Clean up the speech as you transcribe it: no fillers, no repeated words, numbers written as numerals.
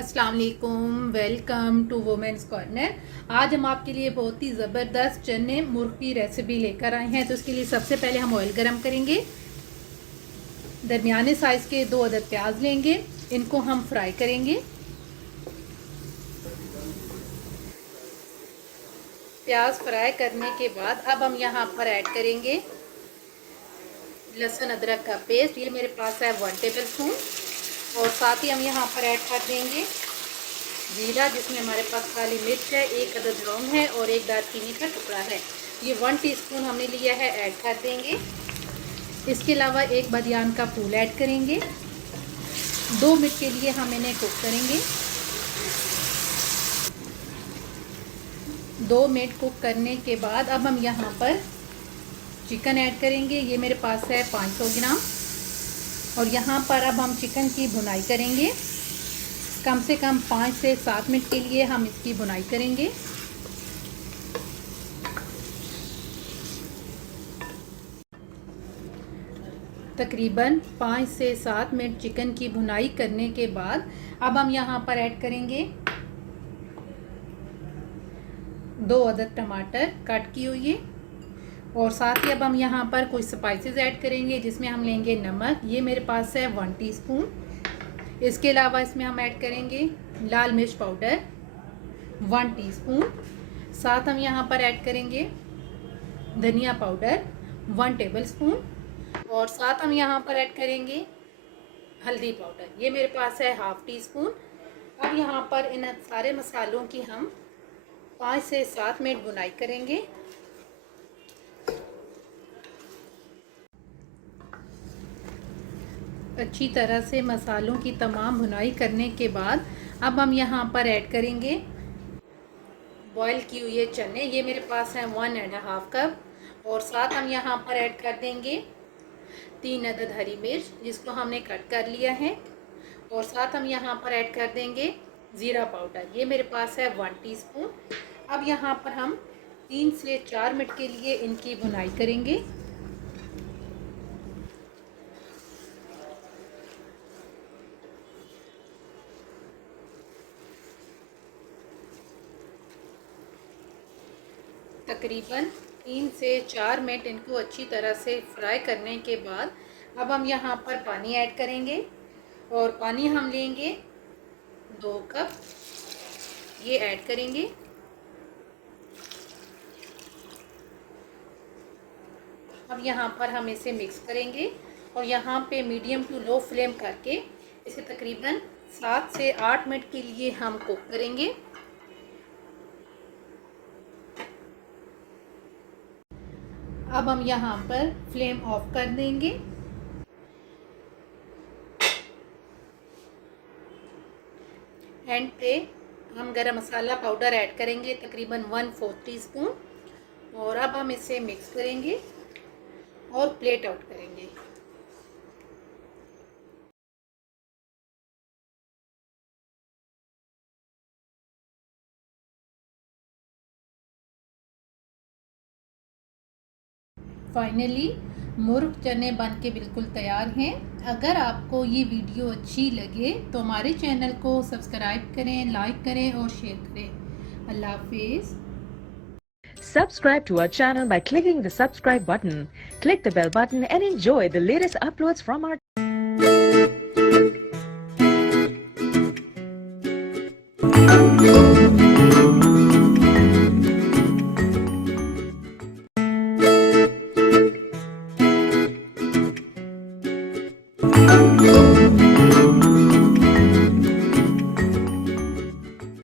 अस्सलाम वालेकुम, welcome to women's corner. आज हम आपके लिए बहुत ही ज़बरदस्त चने मुर्ग की रेसिपी लेकर आए हैं। तो इसके लिए सबसे पहले हम ऑयल गरम करेंगे। दरमियाने साइज़ के 2 अदद प्याज लेंगे, इनको हम फ्राई करेंगे। प्याज फ्राई करने के बाद अब हम यहाँ पर ऐड करेंगे लहसुन अदरक का पेस्ट। ये मेरे पास है 1 टेबल स्पून। और साथ ही हम यहाँ पर ऐड कर देंगे जीरा, जिसमें हमारे पास काली मिर्च है, 1 अदद लौंग है और 1 दालचीनी का टुकड़ा है। ये 1 टीस्पून हमने लिया है, ऐड कर देंगे। इसके अलावा 1 बादियान का फूल ऐड करेंगे। 2 मिनट के लिए हम इन्हें कुक करेंगे। 2 मिनट कुक करने के बाद अब हम यहाँ पर चिकन ऐड करेंगे। ये मेरे पास है 500 ग्राम। और यहाँ पर अब हम चिकन की भुनाई करेंगे। कम से कम 5 से 7 मिनट के लिए हम इसकी भुनाई करेंगे। तकरीबन 5 से 7 मिनट चिकन की भुनाई करने के बाद अब हम यहाँ पर ऐड करेंगे 2 अदद टमाटर कट की हुई। और साथ ही अब हम यहाँ पर कुछ स्पाइसेस ऐड करेंगे, जिसमें हम लेंगे नमक। ये मेरे पास है 1 टीस्पून। इसके अलावा इसमें हम ऐड करेंगे लाल मिर्च पाउडर 1 टीस्पून। साथ हम यहाँ पर ऐड करेंगे धनिया पाउडर 1 टेबल स्पून। और साथ हम यहाँ पर ऐड करेंगे हल्दी पाउडर, ये मेरे पास है 1/2 टीस्पून। अब यहाँ पर इन सारे मसालों की हम 5 से 7 मिनट भुनाई करेंगे। अच्छी तरह से मसालों की तमाम भुनाई करने के बाद अब हम यहाँ पर ऐड करेंगे बॉईल किए हुए चने। ये मेरे पास है 1.5 कप। और साथ हम यहाँ पर ऐड कर देंगे 3 अदद हरी मिर्च, जिसको हमने कट कर लिया है। और साथ हम यहाँ पर ऐड कर देंगे ज़ीरा पाउडर, ये मेरे पास है 1 टीस्पून। अब यहाँ पर हम 3 से 4 मिनट के लिए इनकी भुनाई करेंगे। तकरीबन 3 से 4 मिनट इनको अच्छी तरह से फ्राई करने के बाद अब हम यहाँ पर पानी ऐड करेंगे। और पानी हम लेंगे 2 कप, ये ऐड करेंगे। अब यहाँ पर हम इसे मिक्स करेंगे और यहाँ पे मीडियम टू लो फ्लेम करके इसे तकरीबन 7 से 8 मिनट के लिए हम कुक करेंगे। अब हम यहाँ पर फ्लेम ऑफ कर देंगे। एंड पे हम गरम मसाला पाउडर ऐड करेंगे, तकरीबन 1/4 टीस्पून। और अब हम इसे मिक्स करेंगे और प्लेट आउट करेंगे। फाइनली मुर्ग चने बन के बिल्कुल तैयार हैं। अगर आपको ये वीडियो अच्छी लगे तो हमारे चैनल को सब्सक्राइब करें, लाइक करें और शेयर करें। अल्लाह हाफिज़। Subscribe to our channel by clicking the subscribe button. Click the bell button and enjoy the latest uploads from our